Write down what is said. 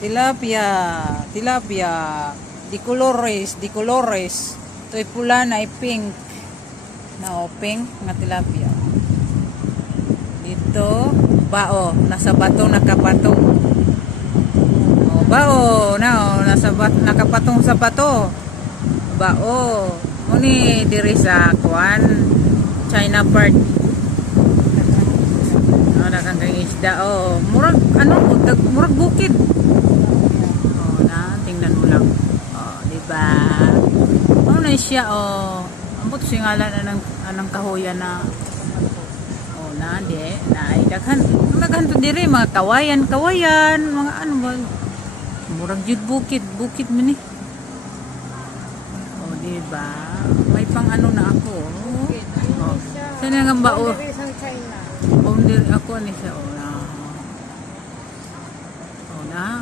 Tilapia, tilapia, di colores. Ito'y pula na pink. Na pink nga tilapia. Dito, bao, nasa bato nakapatong. Oh, bao, nakapatong sa bato. Bao. Muni diri sa kuan China part. Kang isda murag murag bukid. Tingnan mo lang. Di ba? Na siya ambot singalan anang kahoyan na ay daghan to diri mga kawayan, mga ano ba? Murag jud bukid man ni. Di ba? May pang ano na ako. Sana nga ba China. Ako ni siya na